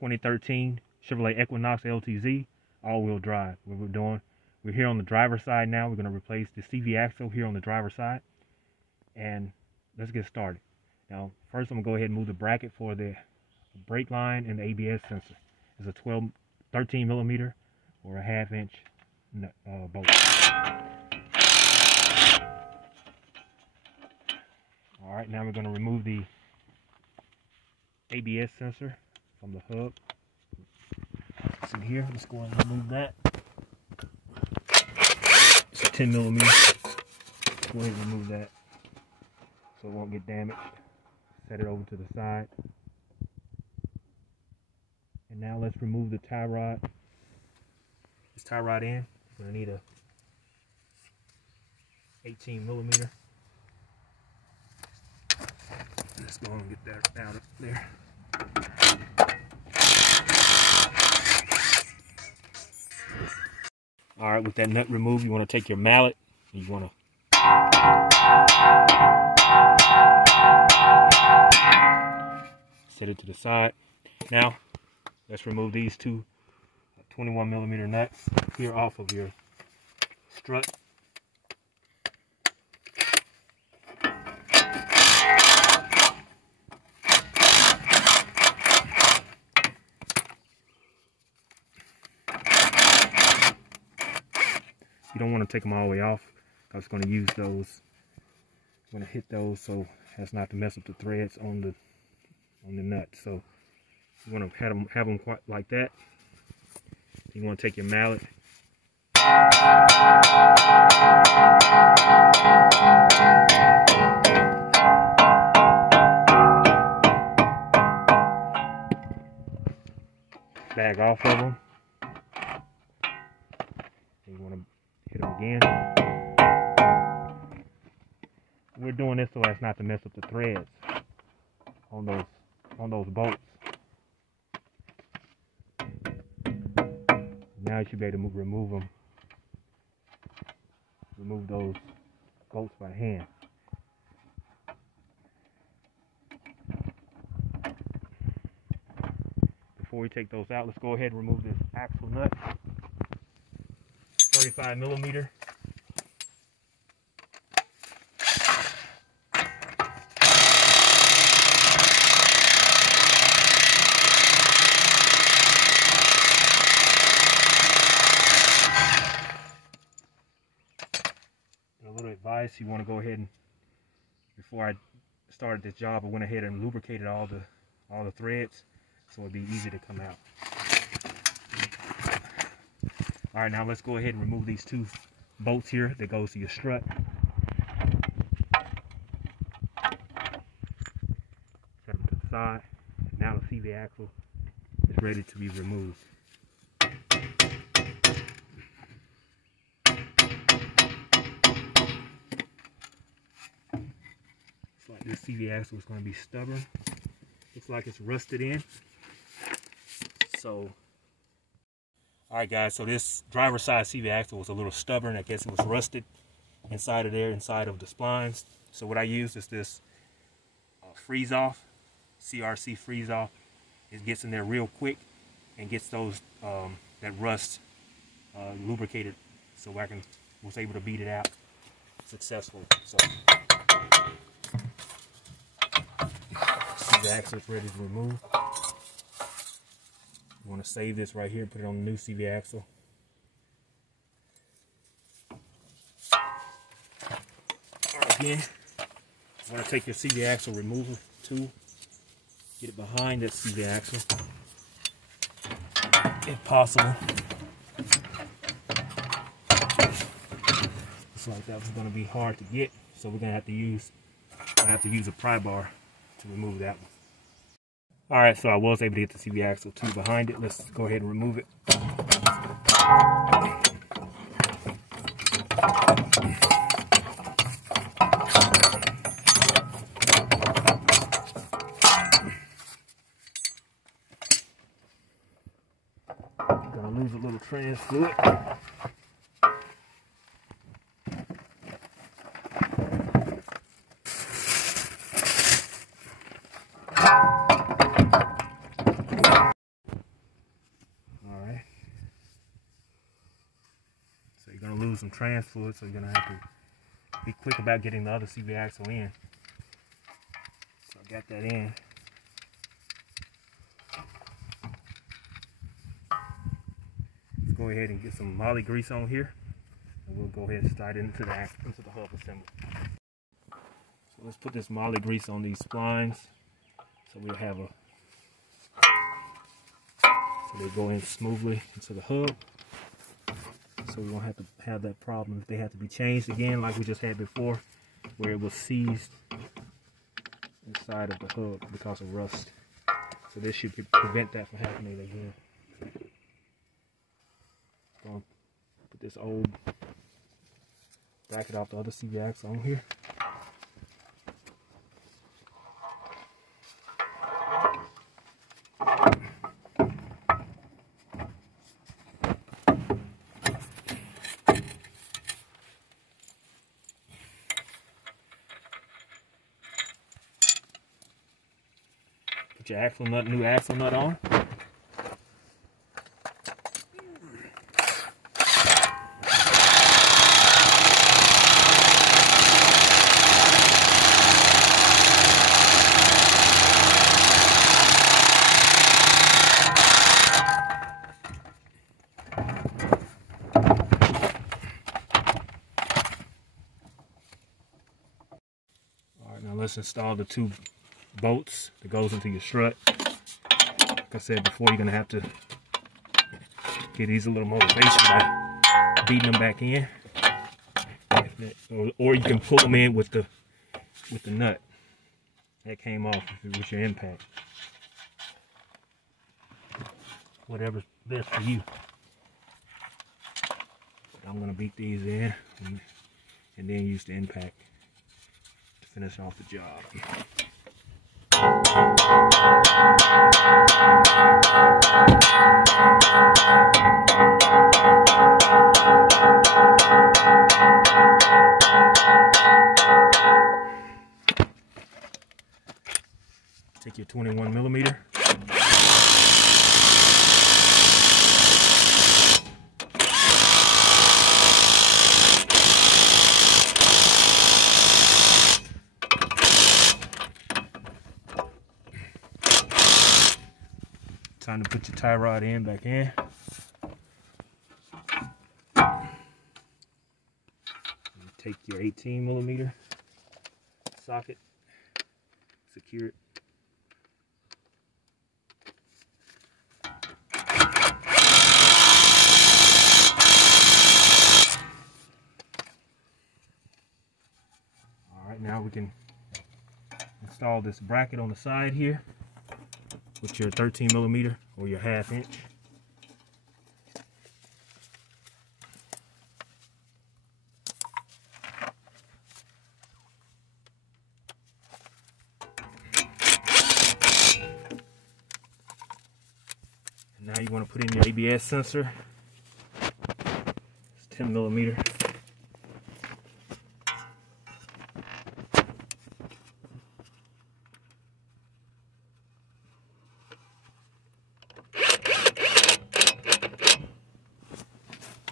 2013 Chevrolet Equinox LTZ, all-wheel drive. We're here on the driver's side now. We're going to replace the CV axle here on the driver's side, and let's get started. Now, first I'm going to go ahead and move the bracket for the brake line and the ABS sensor. It's a 13 millimeter or a 1/2 inch bolt. All right, now we're going to remove the ABS sensor from the hub. It's in here. Let's go ahead and remove that. It's a 10 millimeter. Go ahead and remove that so it won't get damaged. Set it over to the side. And now let's remove the tie rod. This tie rod in. We're going to need a 18 millimeter. Let's go and get that out of there. All right, with that nut removed, you want to take your mallet and you want to set it to the side. Now, let's remove these two 21 millimeter nuts here off of your strut. You don't want to take them all the way off. I was going to use those. I'm going to hit those so as not to mess up the threads on the nut. So you want to have them quite like that. You want to take your mallet. Bag off of them. And you want to hit them again. We're doing this so as not to mess up the threads on those bolts. Now you should be able to remove them. Remove those bolts by hand. Before we take those out, let's go ahead and remove this axle nut. 35 millimeter. A little advice: you want to go ahead and, before I started this job, I went ahead and lubricated all the threads so it'd be easy to come out. All right, now let's go ahead and remove these two bolts here that goes to your strut. Set them to the side. Now the CV axle is ready to be removed. Looks like this CV axle is going to be stubborn. Looks like it's rusted in. So alright guys, so this driver's side CV axle was a little stubborn. I guess it was rusted inside of there, inside of the splines. So what I used is this freeze off, CRC freeze off. It gets in there real quick and gets those that rust lubricated, so I was able to beat it out successfully. So CV axle is ready to remove. You want to save this right here and put it on the new CV axle. Again, you want to take your CV axle remover tool, get it behind that CV axle, if possible. Looks like that was going to be hard to get, so we're going to have to use a pry bar to remove that one. Alright, so I was able to get the CV axle too behind it. Let's go ahead and remove it. Gonna lose a little trans fluid. some trans fluid, so you're gonna have to be quick about getting the other CV axle in. So I got that in. Let's go ahead and get some moly grease on here, and we'll go ahead and start into the hub assembly. So let's put this moly grease on these splines, so we'll have so they go in smoothly into the hub. So we won't have to have that problem if they have to be changed again, like we just had before, where it was seized inside of the hub because of rust. So this should prevent that from happening again. Gonna put this old bracket off the other CV axle on here. Put your axle nut, new axle nut on. All right, now let's install the two bolts that goes into your strut. Like I said before, you're gonna have to give these a little motivation by beating them back in, or you can pull them in with the nut that came off with your impact. Whatever's best for you. I'm gonna beat these in and then use the impact to finish off the job. Take your 21mm. Time to put your tie rod back in. Take your 18mm socket, secure it. All right, now we can install this bracket on the side here with your 13mm or your 1/2 inch. And now you want to put in your ABS sensor. It's 10mm.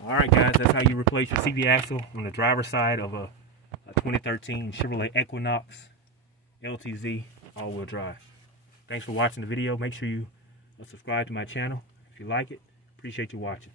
Alright guys, that's how you replace your CV axle on the driver's side of a 2013 Chevrolet Equinox LTZ all-wheel drive. Thanks for watching the video. Make sure you subscribe to my channel if you like it. Appreciate you watching.